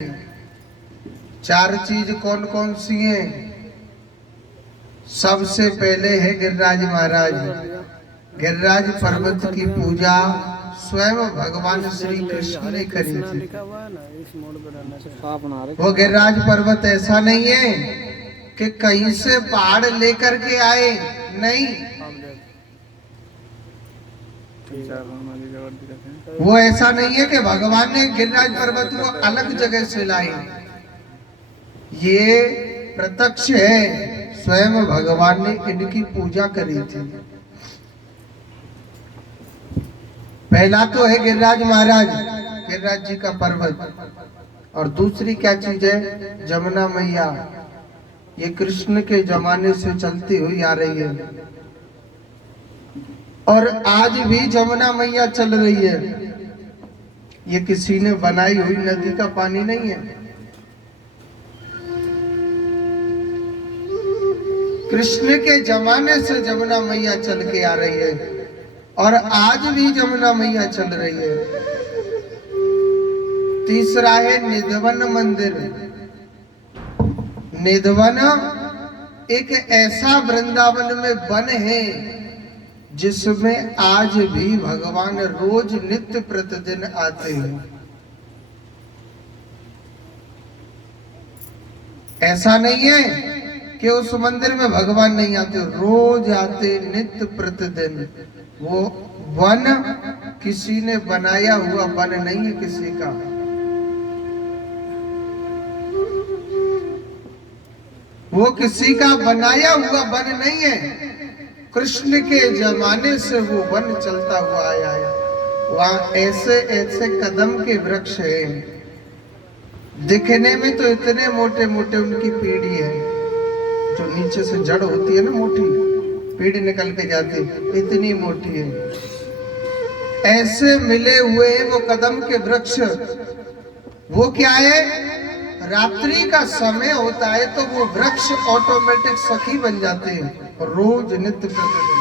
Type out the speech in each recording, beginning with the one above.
चार चीज कौन कौन सी हैं? सबसे पहले है गिरिराज महाराज। गिरिराज पर्वत की पूजा स्वयं भगवान श्री कृष्ण ने करी थी। वो गिरिराज पर्वत ऐसा नहीं है कि कहीं से पहाड़ लेकर के आए, नहीं, वो ऐसा नहीं है कि भगवान ने गिरिराज पर्वत को अलग जगह से लाए। ये प्रत्यक्ष है, स्वयं भगवान ने इनकी पूजा करी थी। पहला तो है गिरिराज महाराज, गिरिराज जी का पर्वत। और दूसरी क्या चीज है? जमुना मैया। ये कृष्ण के जमाने से चलती हुई आ रही है और आज भी जमुना मैया चल रही है। ये किसी ने बनाई हुई नदी का पानी नहीं है। कृष्ण के जमाने से जमुना मैया चल के आ रही है और आज भी जमुना मैया चल रही है। तीसरा है निधवन मंदिर। निधवन एक ऐसा वृंदावन में वन है जिसमें आज भी भगवान रोज नित्य प्रतिदिन आते हैं। ऐसा नहीं है कि उस मंदिर में भगवान नहीं आते, रोज आते, नित्य प्रतिदिन। वो वन किसी ने बनाया हुआ वन नहीं है किसी का। वो किसी का बनाया हुआ वन नहीं है, कृष्ण के जमाने से वो वन चलता हुआ आया है। वहां ऐसे ऐसे कदम के वृक्ष हैं, दिखने में तो इतने मोटे मोटे उनकी पीढ़ी है, जो नीचे से जड़ होती है ना, मोटी पीढ़ी निकल के जाती, इतनी मोटी है। ऐसे मिले हुए वो कदम के वृक्ष। वो क्या है? रात्रि का समय होता है तो वो वृक्ष ऑटोमेटिक सखी बन जाते हैं और रोज नित्य प्रतिदिन,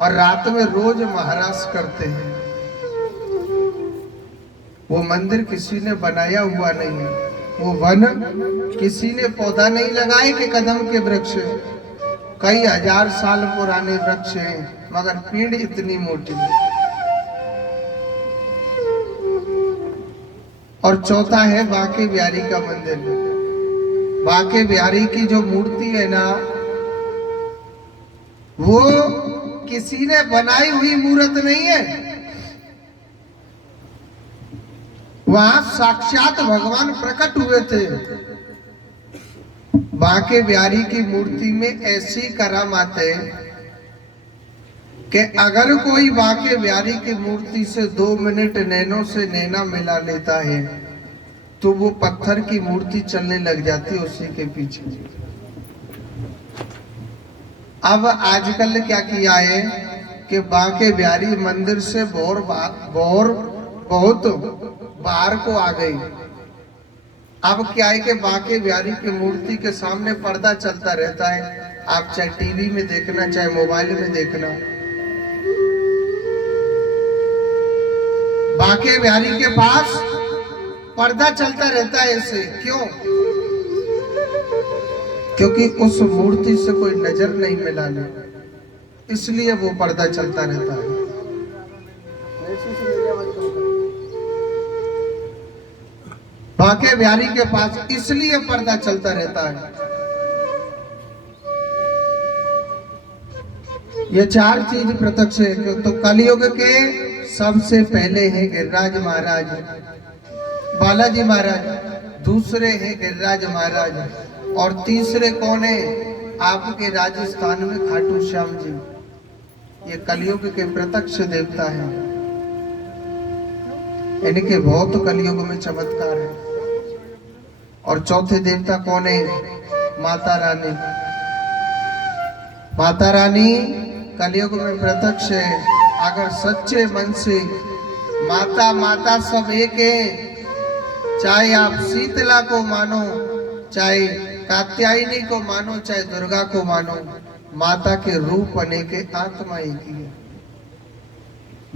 और रात में रोज महारास करते हैं। वो मंदिर किसी ने बनाया हुआ नहीं है, वो वन किसी ने पौधा नहीं लगाए कि कदम के वृक्ष। कई हजार साल पुराने वृक्ष हैं, मगर पेड़ इतनी मोटी है। और चौथा है बांके बिहारी का मंदिर। बांके बिहारी की जो मूर्ति है ना, वो किसी ने बनाई हुई मूर्त नहीं है। वहां साक्षात भगवान प्रकट हुए थे। बांके बिहारी की मूर्ति में ऐसी करामात है कि अगर कोई बांके बिहारी की मूर्ति से 2 मिनट नैनों से नैना मिला लेता है तो वो पत्थर की मूर्ति चलने लग जाती है उसी के पीछे। अब आजकल क्या किया है कि बांके बिहारी मंदिर से बहुत बाहर को आ गई। अब क्या है कि बांके बिहारी की मूर्ति के सामने पर्दा चलता रहता है। आप चाहे टीवी में देखना, चाहे मोबाइल में देखना, बांके बिहारी के पास पर्दा चलता रहता है। ऐसे क्यों? क्योंकि उस मूर्ति से कोई नजर नहीं मिला ले, इसलिए वो पर्दा चलता रहता है। बांके बिहारी के पास इसलिए पर्दा चलता रहता है। ये चार चीज प्रत्यक्ष है। तो कलयुग के सबसे पहले है गिरिराज महाराज, बालाजी महाराज, दूसरे हैं गिरिराज महाराज, और तीसरे कौन है? आपके राजस्थान में खाटू श्याम जी। ये कलयुग के प्रत्यक्ष देवता हैं। इनके बहुत कलयुग में चमत्कार है। और चौथे देवता कौन है? माता रानी। माता रानी कलयुग में प्रत्यक्ष है। अगर सच्चे मन से माता माता सब एक है, चाहे आप शीतला को मानो, चाहे कात्यायनी को मानो, चाहे दुर्गा को मानो, माता के रूप अनेक, आत्मा एक ही है।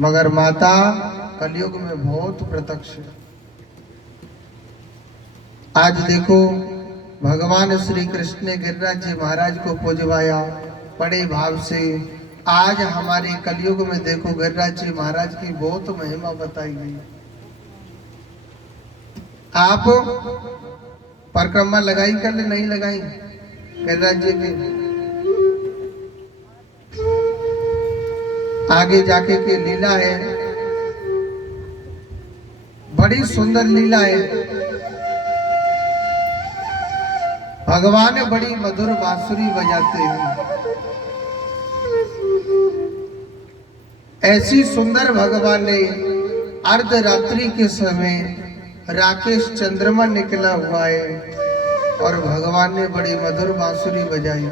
मगर माता कलयुग में बहुत प्रत्यक्ष है। आज देखो भगवान श्री कृष्ण ने गिरिराज जी महाराज को पूजवाया बड़े भाव से। आज हमारे कलयुग में देखो गिरिराज जी महाराज की बहुत महिमा बताई गई। आप परिक्रमा लगाई कर नहीं लगाई गिरिराज जी की? आगे जाके के लीला है, बड़ी सुंदर लीला है। भगवान बड़ी मधुर बांसुरी बजाते हैं। ऐसी सुंदर भगवान ने अर्धरात्रि के समय राकेश चंद्रमा निकला हुआ है और भगवान ने बड़ी मधुर बांसुरी बजाई।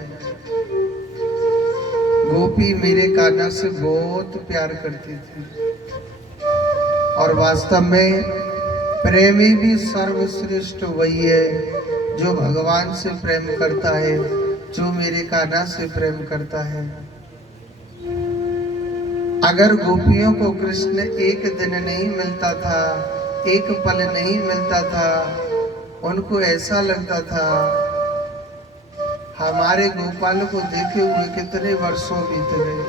गोपी मेरे कान्हा से बहुत प्यार करती थी और वास्तव में प्रेमी भी सर्वश्रेष्ठ वही है जो भगवान से प्रेम करता है, जो मेरे कान्हा से प्रेम करता है। अगर गोपियों को कृष्ण एक दिन नहीं मिलता था, एक पल नहीं मिलता था, उनको ऐसा लगता था हमारे गोपाल को देखे हुए कितने वर्षों बीत गए।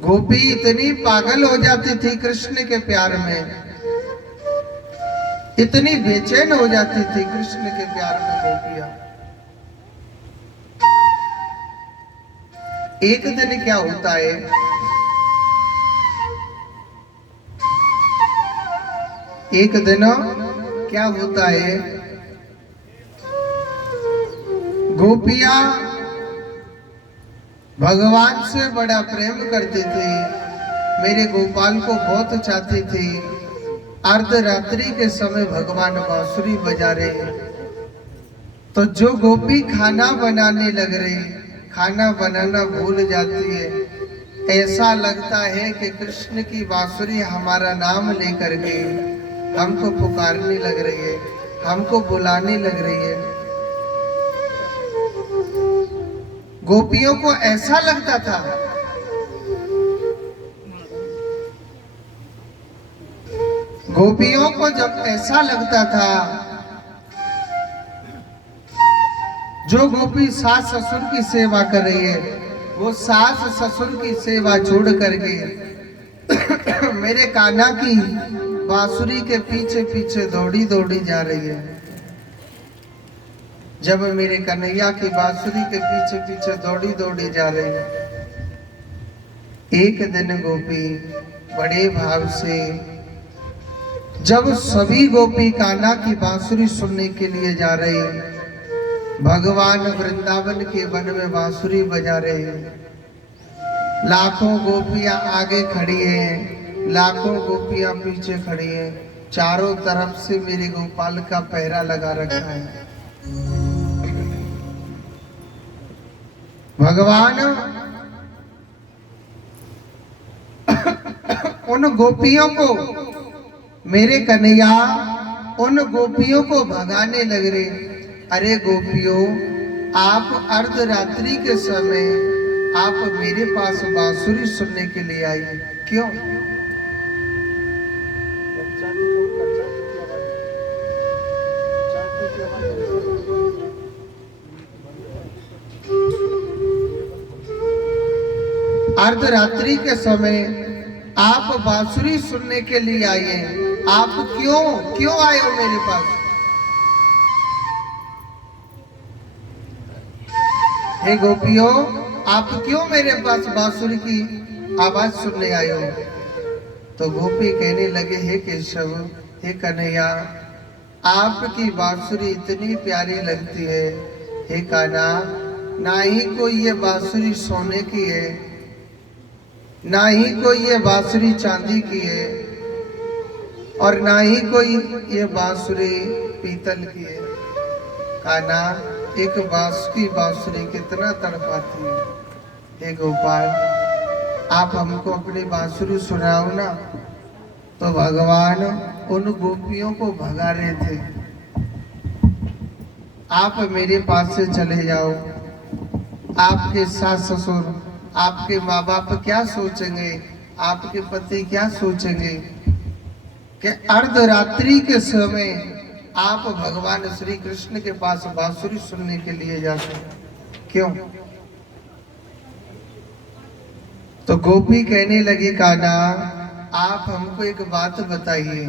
गोपी इतनी पागल हो जाती थी कृष्ण के प्यार में, इतनी बेचैन हो जाती थी कृष्ण के प्यार में गोपियां। एक दिन क्या होता है, एक दिन क्या होता है, गोपियां भगवान से बड़ा प्रेम करते थे, मेरे गोपाल को बहुत चाहते थे। अर्धरात्रि के समय भगवान बांसुरी बजा रहे, तो जो गोपी खाना बनाने लग रही, खाना बनाना भूल जाती है। ऐसा लगता है कि कृष्ण की बांसुरी हमारा नाम लेकर के हमको पुकारने लग रही है, हमको बुलाने लग रही है। गोपियों को ऐसा लगता था। गोपियों को जब ऐसा लगता था, जो गोपी सास ससुर की सेवा कर रही है, वो सास ससुर की सेवा छोड़ करके मेरे कान्हा की बांसुरी के पीछे पीछे दौड़ी दौड़ी जा रही है। जब मेरे कन्हैया की बांसुरी के पीछे पीछे दौड़ी दौड़ी जा रही है, एक दिन गोपी बड़े भाव से, जब सभी गोपी कान्हा की बांसुरी सुनने के लिए जा रहे हैं, भगवान वृंदावन के वन में बांसुरी बजा रहे हैं। लाखों गोपियां आगे खड़ी हैं, लाखों गोपियां पीछे खड़ी हैं, चारों तरफ से मेरे गोपाल का पहरा लगा रखा है। भगवान उन गोपियों को, मेरे कन्हैया उन गोपियों को भगाने लग रहे। अरे गोपियों, आप अर्धरात्रि के समय आप मेरे पास बांसुरी सुनने के लिए आई, क्यों? अर्धरात्रि के समय आप बांसुरी सुनने के लिए आए हैं, आप क्यों आए हो मेरे पास? हे गोपियों, आप क्यों मेरे पास बांसुरी की आवाज सुनने आए हो? तो गोपी कहने लगे, हे केशव, हे कन्हैया, आपकी बांसुरी इतनी प्यारी लगती है। हे कान्हा, ना ही कोई ये बांसुरी सोने की है, ना ही कोई ये बांसुरी चांदी की है, और ना ही कोई ये बांसुरी पीतल की है। कान्हा, एक बांस की बांसुरी कितना तड़पाती है। हे गोपाल, आप हमको अपनी बांसुरी सुनाओ ना। तो भगवान उन गोपियों को भगा रहे थे, आप मेरे पास से चले जाओ। आपके सास ससुर, आपके माँ बाप क्या सोचेंगे, आपके पति क्या सोचेंगे? कि अर्धरात्रि के समय आप भगवान श्री कृष्ण के पास बांसुरी सुनने के लिए जाते हैं, क्यों? तो गोपी कहने लगी, कान्हा आप हमको एक बात बताइए,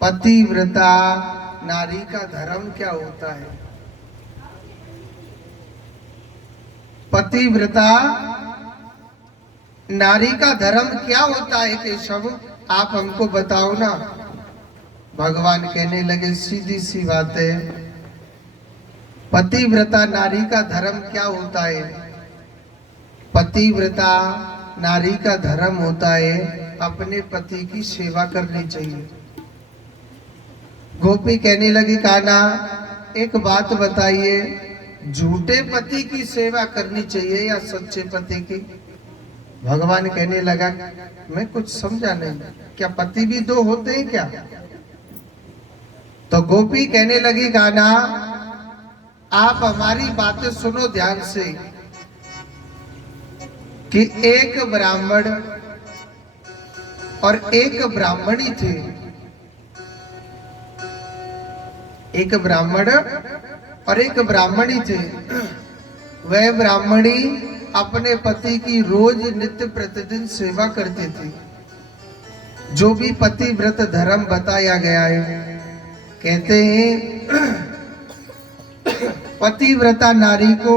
पतिव्रता नारी का धर्म क्या होता है? पतिव्रता नारी का धर्म क्या होता है केशव, आप हमको बताओ ना। भगवान कहने लगे, सीधी सी बात है, पतिव्रता नारी का धर्म क्या होता है? पतिव्रता नारी का धर्म होता है अपने पति की सेवा करनी चाहिए। गोपी कहने लगी, कान्हा एक बात बताइए, झूठे पति की सेवा करनी चाहिए या सच्चे पति की? भगवान कहने लगा, मैं कुछ समझा नहीं, क्या पति भी दो होते हैं क्या? तो गोपी कहने लगी, कान्हा आप हमारी बातें सुनो ध्यान से, कि एक ब्राह्मण और एक ब्राह्मणी थे। एक ब्राह्मण और एक ब्राह्मणी थे। वह ब्राह्मणी अपने पति की रोज नित्य प्रतिदिन सेवा करती थी, जो भी पतिव्रत धर्म बताया गया है। कहते हैं पतिव्रता नारी को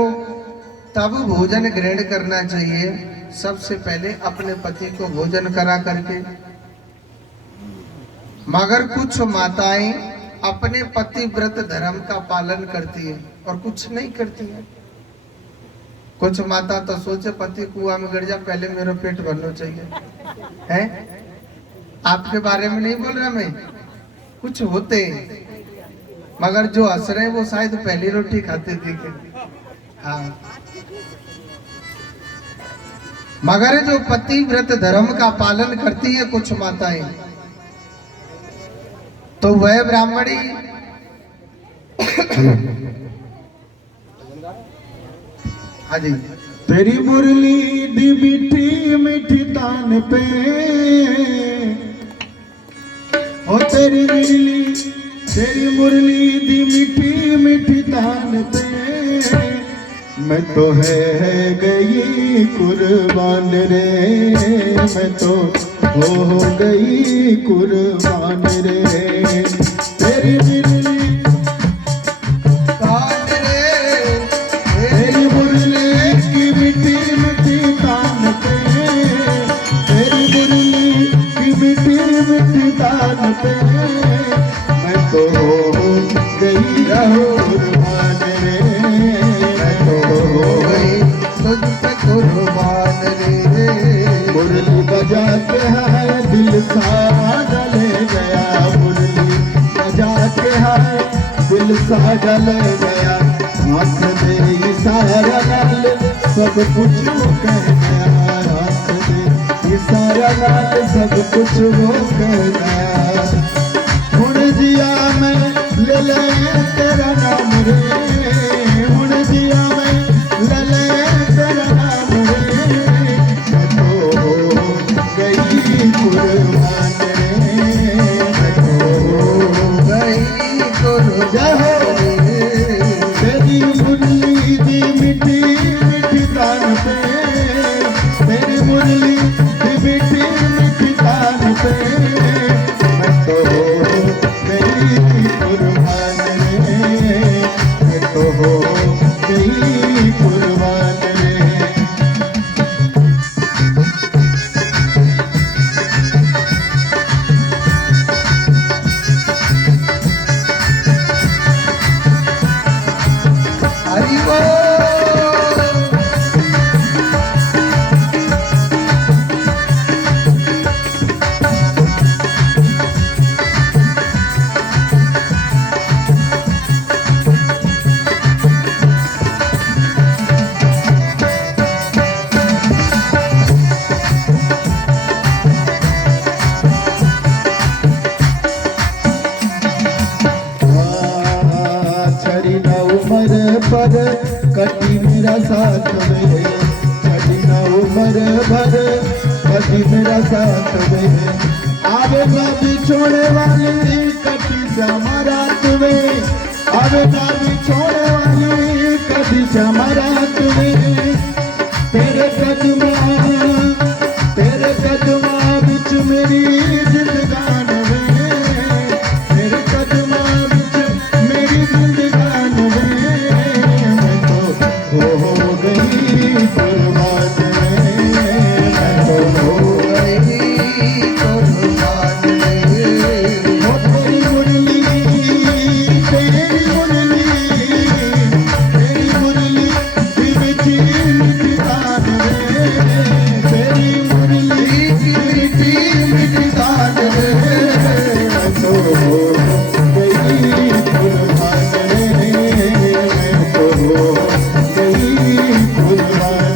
तब भोजन ग्रहण करना चाहिए, सबसे पहले अपने पति को भोजन करा करके। मगर कुछ माताएं अपने पतिव्रत धर्म का पालन करती है और कुछ नहीं करती है। कुछ माता तो सोचे पति कुआं में गिर जा, पहले मेरा पेट भरना चाहिए है। आपके बारे में नहीं बोल रहा मैं, कुछ होते हैं, मगर जो हंस रहे वो शायद पहली रोटी खाते दिखे। हाँ, मगर जो पतिव्रत धर्म का पालन करती है कुछ माताएं, तो वह ब्राह्मणी हाँ जी, तेरी मुरली दी मीठी मीठी तान पे, ओ तेरी मुरली दी मीठी मीठी तान पे, मैं तो है गई कुर्बान रे, मैं तो हो गई कुर्बान रे। तेरी मुरली तान रे, तेरी मुरली की मीठी मीठी तान पे, तेरी मुरली की मीठी मीठी तान पे, मैं तो हो गई कुर्बान रे, मैं तो हो गई तुझ पे कुर्बान रे। मुरली बजा के है दिल सारा ले गया, मुरली बजा के है दिल सारा ले गया, हाथ में इशारा नाल सब कुछ वो कह गया, हाथ में इशारा नाल सब कुछ वो कह गया। हुण जिया मैं ले ले तेरा नाम रे, हुण जिया मैं ले ले तेरा नाम रे, मैं तो हो गई कुर्बान रे, मैं तो हो गई कुर्बान रे। तेरी मुरली दी मीठी मीठी तान पे, तेरी मुरली दी मीठी मीठी तान पे, मैं तो हो गई कुर्बान रे, मैं तो हो गई कुर्बान रे। हरि बोल। छड़ी न उम्र पर कटी मेरा साथ में, छड़ी न उम्र भर कटी मेरा साथ में, आवे ना बिछोड़े वाली कटी श्यामा रात में, आवे ना बिछोड़े वाली कटी श्यामा रात में। तेरे कदमा बिच मेरी जिंदगान में, तेरे कदमा बिच मेरी जिंदगान में। मैं तो हो गई कुर्बान में, मैं तो हो गई कुर्बान में। वो तेरी मुरली, तेरी मुरली, तेरी मुरली मीठी मीठी तान में, तेरी मुरली मीठी मीठी तान में। मैं तो हो गई कुर्बान में, मैं तो हो गई कुर्बान।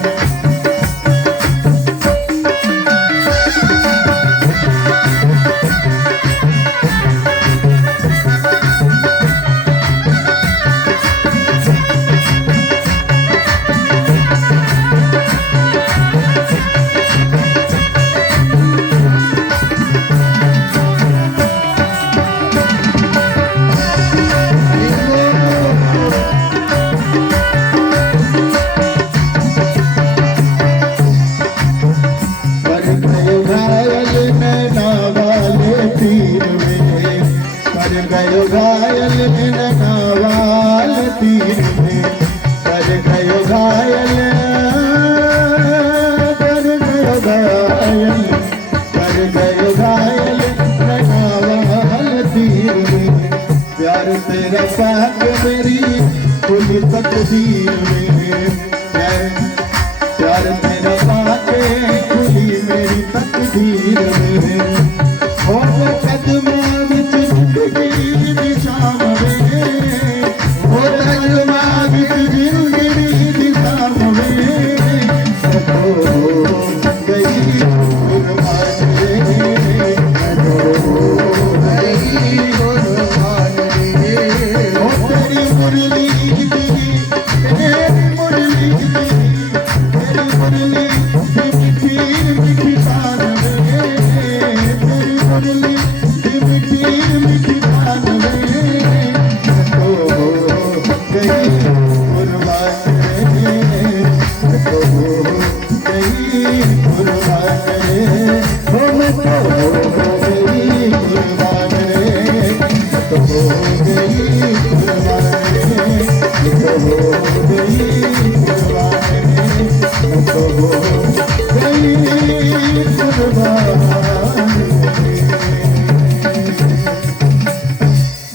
पर गयो घायल नैना वाले तीर में, पर गयो घायल नैना वाले तीर में, पर गयो घायल, पर गयो घायल, पर गयो घायल नैना वाले तीर में। प्यार तेरा पाक मेरी खुली तकदीर में, प्यार तेरा पाके खुली मेरी तकदीर में। वो कदमा बिच जिंदगी दी शाम में, वो कदमा बिच जिंदगी दी शाम में। मैं तो हो गई कुर्बान में, मैं तो हो गई कुर्बान में। वो तेरी मुरली तेरी मुरली, तेरी मुरली मीठी मीठी तान में, तेरी मुरली मीठी मीठी तान में। मैं तो हो गई कुर्बान में, मैं तो हो गई कुर्बान में। हो मैं तो हो गई कुर्बान में, मैं तो हो गई कुर्बान में, मैं तो हो गई कुर्बान में, मैं तो हो गई कुर्बान में।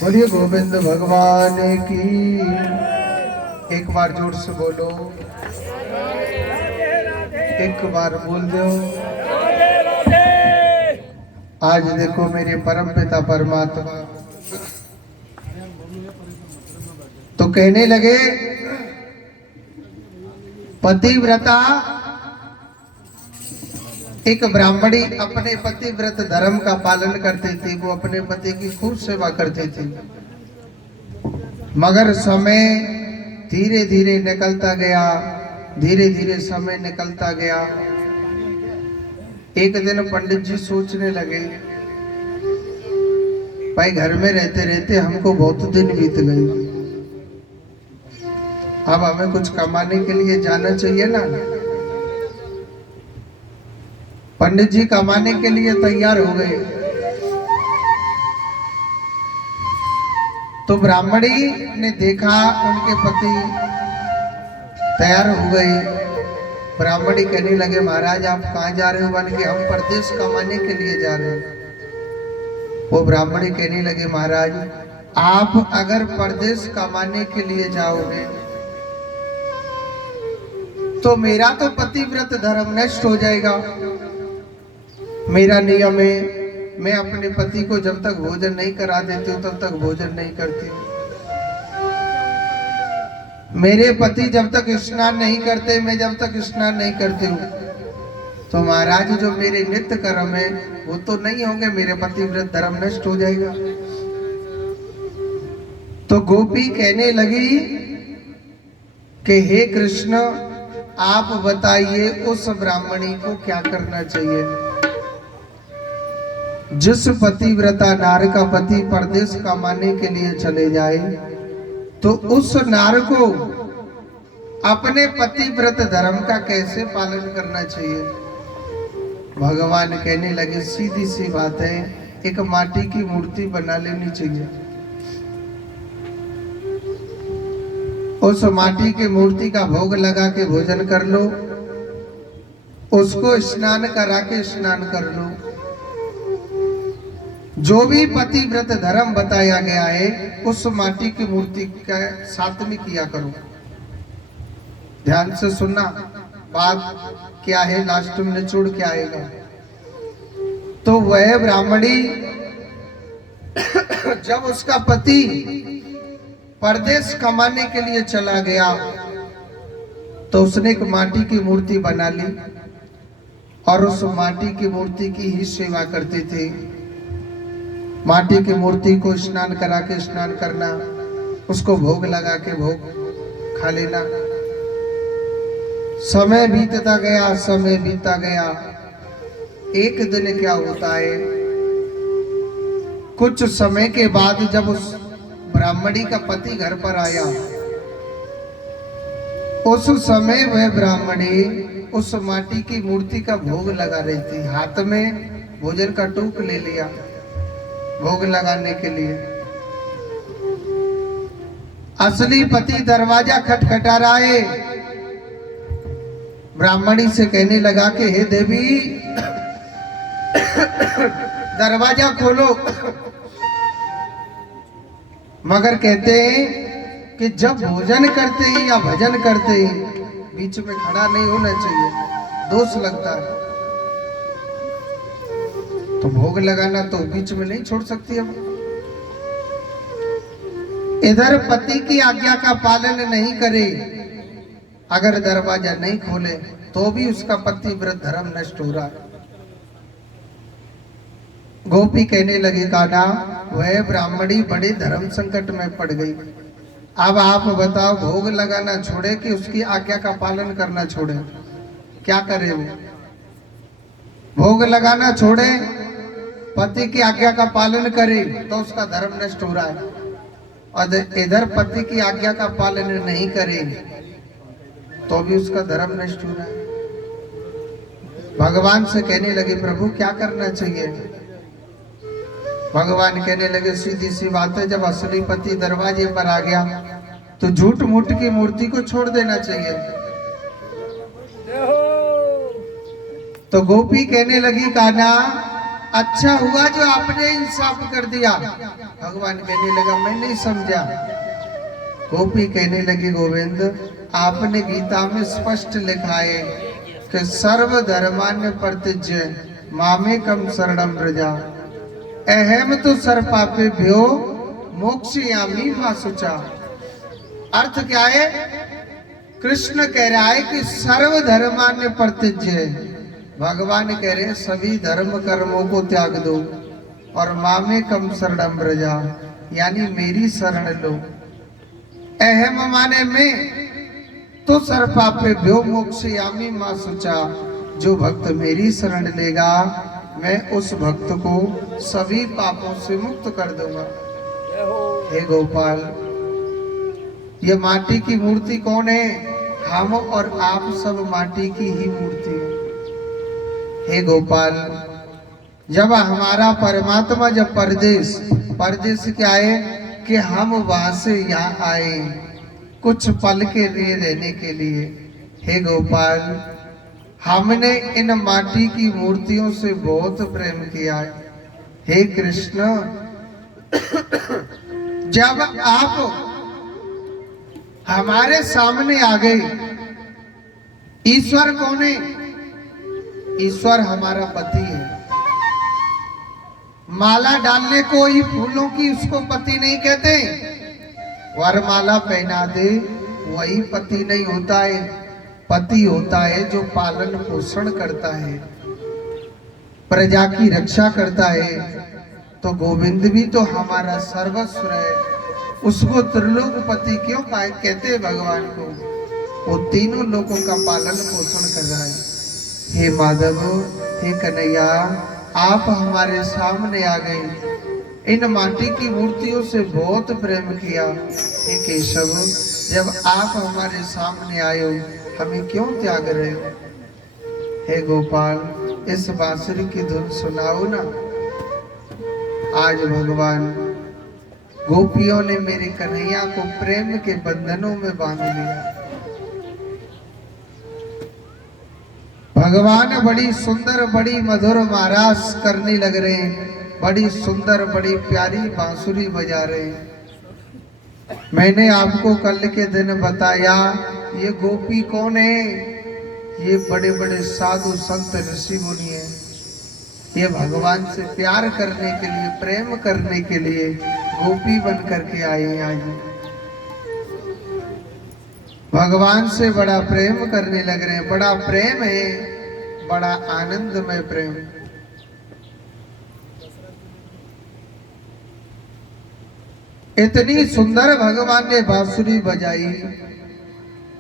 बोलिए गोविंद भगवान की। एक बार जोर से बोलो, एक बार बोल दो। आज देखो मेरे परम पिता परमात्मा तो कहने लगे, पतिव्रता एक ब्राह्मणी अपने पतिव्रत धर्म का पालन करती थी। वो अपने पति की खूब सेवा करती थी, मगर समय धीरे धीरे निकलता गया, धीरे धीरे समय निकलता गया। एक दिन पंडित जी सोचने लगे, भाई घर में रहते रहते हमको बहुत दिन बीत गए, अब हमें कुछ कमाने के लिए जाना चाहिए ना। पंडित जी कमाने के लिए तैयार हो गए। तो ब्राह्मणी ने देखा उनके पति तैयार हो गए। ब्राह्मणी कहने लगे, महाराज आप कहाँ जा रहे हो? बन के हम परदेश कमाने के लिए जा रहे हैं। वो ब्राह्मणी कहने लगे, महाराज आप अगर परदेश कमाने के लिए जाओगे तो मेरा तो पतिव्रत धर्म नष्ट हो जाएगा। मेरा नियम है, मैं अपने पति को जब तक भोजन नहीं करा देती हूँ तब तक भोजन नहीं करती हूँ। मेरे पति जब तक स्नान नहीं करते, मैं जब तक स्नान नहीं करती हूँ, तो महाराज जो मेरे नित्य कर्म है वो तो नहीं होंगे, मेरे पतिव्रत धर्म नष्ट हो जाएगा। तो गोपी कहने लगी कि हे कृष्ण आप बताइए उस ब्राह्मणी को क्या करना चाहिए। जिस पतिव्रता नार का पति परदेश कमाने के लिए चले जाए तो उस नार को अपने पतिव्रत धर्म का कैसे पालन करना चाहिए। भगवान कहने लगे सीधी सी बात है, एक माटी की मूर्ति बना लेनी चाहिए। उस माटी की मूर्ति का भोग लगा के भोजन कर लो, उसको स्नान करा के स्नान कर लो। जो भी पतिव्रत धर्म बताया गया है उस माटी की मूर्ति का साथ में किया करो। ध्यान से सुनना, बात क्या है, लास्ट में निचोड़ क्या आएगा। तो वह ब्राह्मणी जब उसका पति परदेश कमाने के लिए चला गया तो उसने एक माटी की मूर्ति बना ली और उस माटी की मूर्ति की ही सेवा करती थी। माटी की मूर्ति को स्नान करा के स्नान करना, उसको भोग लगा के भोग खा लेना। समय बीतता गया, समय बीतता गया। एक दिन क्या होता है, कुछ समय के बाद जब उस ब्राह्मणी का पति घर पर आया, उस समय वह ब्राह्मणी उस माटी की मूर्ति का भोग लगा रही थी। हाथ में भोजन का टूक ले लिया भोग लगाने के लिए। असली पति दरवाजा खटखटा रहा है। ब्राह्मणी से कहने लगा कि हे देवी दरवाजा खोलो। मगर कहते हैं कि जब भोजन करते हैं या भजन करते हैं बीच में खड़ा नहीं होना चाहिए, दोष लगता है। तो भोग लगाना तो बीच में नहीं छोड़ सकती। अब इधर पति की आज्ञा का पालन नहीं करे, अगर दरवाजा नहीं खोले तो भी उसका पतिव्रत धर्म नष्ट हो रहा है। गोपी कहने लगी कान्हा वह ब्राह्मणी बड़े धर्म संकट में पड़ गई। अब आप बताओ, भोग लगाना छोड़े कि उसकी आज्ञा का पालन करना छोड़े? क्या करे वो? भोग लगाना छोड़े, पति की आज्ञा का पालन करे तो उसका धर्म नष्ट हो रहा है, और इधर पति की आज्ञा का पालन नहीं करे तो भी उसका धर्म नष्ट हो रहा है। भगवान से कहने लगे प्रभु क्या करना चाहिए? भगवान कहने लगे सीधी सी बात है, जब असली पति दरवाजे पर आ गया तो झूठ मूठ की मूर्ति को छोड़ देना चाहिए। तो गोपी कहने लगी कान्हा अच्छा हुआ जो आपने इंसाफ कर दिया। भगवान कहने लगा मैं नहीं समझा। गोपी कहने लगी गोविंद आपने गीता में स्पष्ट लिखा है कि सर्व धर्मान्य परित्यज्य मामेकम शरणं व्रज अहम तो सर्वपापेभ्यो मोक्षयामि मा शुचा। अर्थ क्या है? कृष्ण कह रहा है कि सर्व धर्मान्य परित्यज्य, भगवान कह रहे हैं सभी धर्म कर्मों को त्याग दो और मामेकम शरणं व्रज, यानी मेरी शरण लो। अहम माने में तो सर्वपापेभ्यो मोक्षयामि मा शुचा, जो भक्त मेरी शरण लेगा मैं उस भक्त को सभी पापों से मुक्त कर दूंगा। हे गोपाल, ये माटी की मूर्ति कौन है? हम और आप सब माटी की ही मूर्ति है। हे गोपाल, जब हमारा परमात्मा जब परदेश क्या है कि हम वहां से यहाँ आए कुछ पल के लिए रहने के लिए। हे गोपाल, हमने इन माटी की मूर्तियों से बहुत प्रेम किया है। हे कृष्ण, जब आप हमारे सामने आ गए, ईश्वर कौन है? ईश्वर हमारा पति है। माला डालने को ही फूलों की उसको पति नहीं कहते, वरमाला पहना दे वही पति नहीं होता है। पति होता है जो पालन पोषण करता है, प्रजा की रक्षा करता है। तो गोविंद भी तो हमारा सर्वस्व है, उसको त्रिलोकपति क्यों कहते हैं भगवान को? वो तीनों लोगों का पालन पोषण कर रहा है। हे माधव, हे कन्हैया, आप हमारे सामने आ गए, इन माटी की मूर्तियों से बहुत प्रेम किया। हे केशव, जब आप हमारे सामने आए हो, हमें क्यों त्याग रहे हो? हे गोपाल, इस बांसुरी की धुन सुनाओ ना। आज भगवान गोपियों ने मेरे कन्हैया को प्रेम के बंधनों में बांध लिया। भगवान बड़ी सुंदर बड़ी मधुर महारास करने लग रहे हैं, बड़ी सुंदर बड़ी प्यारी बांसुरी बजा रहे हैं। मैंने आपको कल के दिन बताया ये गोपी कौन है? ये बड़े बड़े साधु संत ऋषि मुनि हैं। ये भगवान से प्यार करने के लिए, प्रेम करने के लिए गोपी बन करके आए हैं। आज भगवान से बड़ा प्रेम करने लग रहे हैं। बड़ा प्रेम है, बड़ा आनंदमय प्रेम। इतनी सुंदर भगवान ने बांसुरी बजाई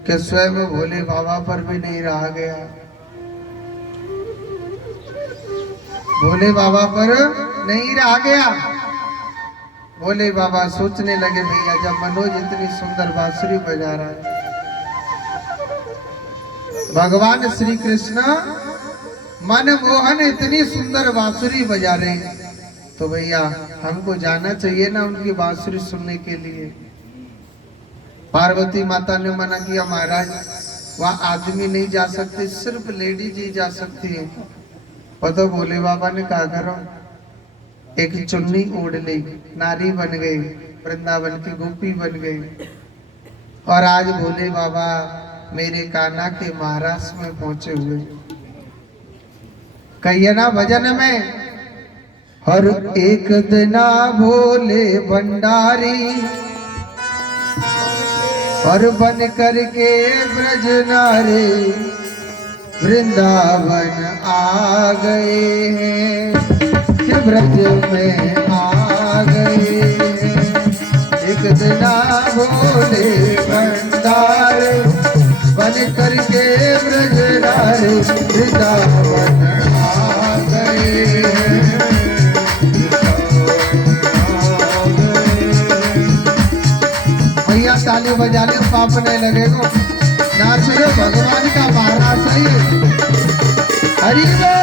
कि स्वयं भोले बाबा पर भी नहीं रहा गया। भोले बाबा पर नहीं रहा गया। भोले बाबा सोचने लगे, भैया जब मनोज इतनी सुंदर बांसुरी बजा रहा है, भगवान श्री कृष्ण मनमोहन इतनी सुंदर बांसुरी बजा रहे हैं, तो भैया हमको जाना चाहिए ना उनकी बांसुरी सुनने के लिए। पार्वती माता ने मना किया, महाराज वहाँ आदमी नहीं जा सकते, सिर्फ लेडीज ही जा सकती है। तो भोले बाबा ने कहा करो, एक चुन्नी ओढ़ ली, नारी बन गई, वृंदावन की गोपी बन गई। और आज भोले बाबा मेरे कान्हा के महाराष्ट्र में पहुंचे हुए। कहिए ना भजन में, हर एक दिना भोले भंडारी और बन करके ब्रज नारे वृंदावन आ गए हैं, कि ब्रज में आ गए हैं। एक दिना भोले भंडारी बन करके ब्रज नारे वृंदावन आ गए हैं। भैया ताली बजा ले, पाप नहीं लगेगा। नाच लो, भगवान का महाराज सही है। हरि बोल।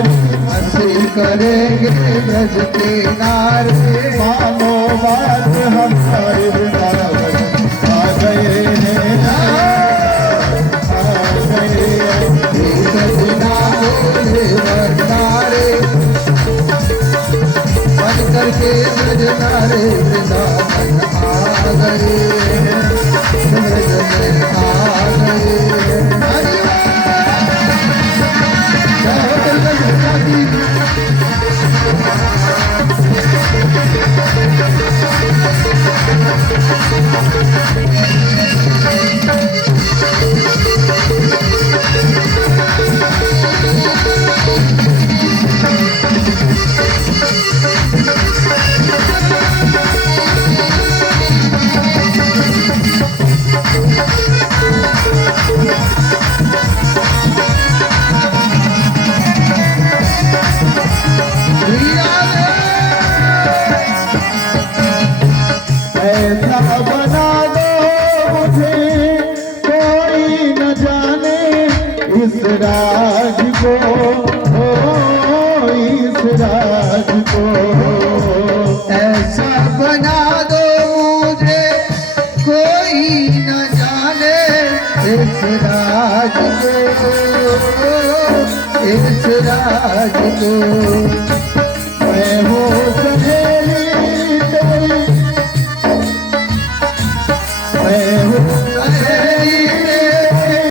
नारी हंसी करेंगे ब्रज के नारे। मानो बात हमारे वृंदावन आ गए हैं, आ गए हैं। एक बिना बोले भंडारे बन करके ब्रज नारे वृंदावन आ गए, ब्रज में आ गए। हरि ऐसा बना दो मुझे कोई न जाने इस राज को, इस राज को। ऐसा बना दो मुझे कोई न जाने इस राज को, इस राज को। मैं हूँ सहेली तेरी, मैं हूँ सहेली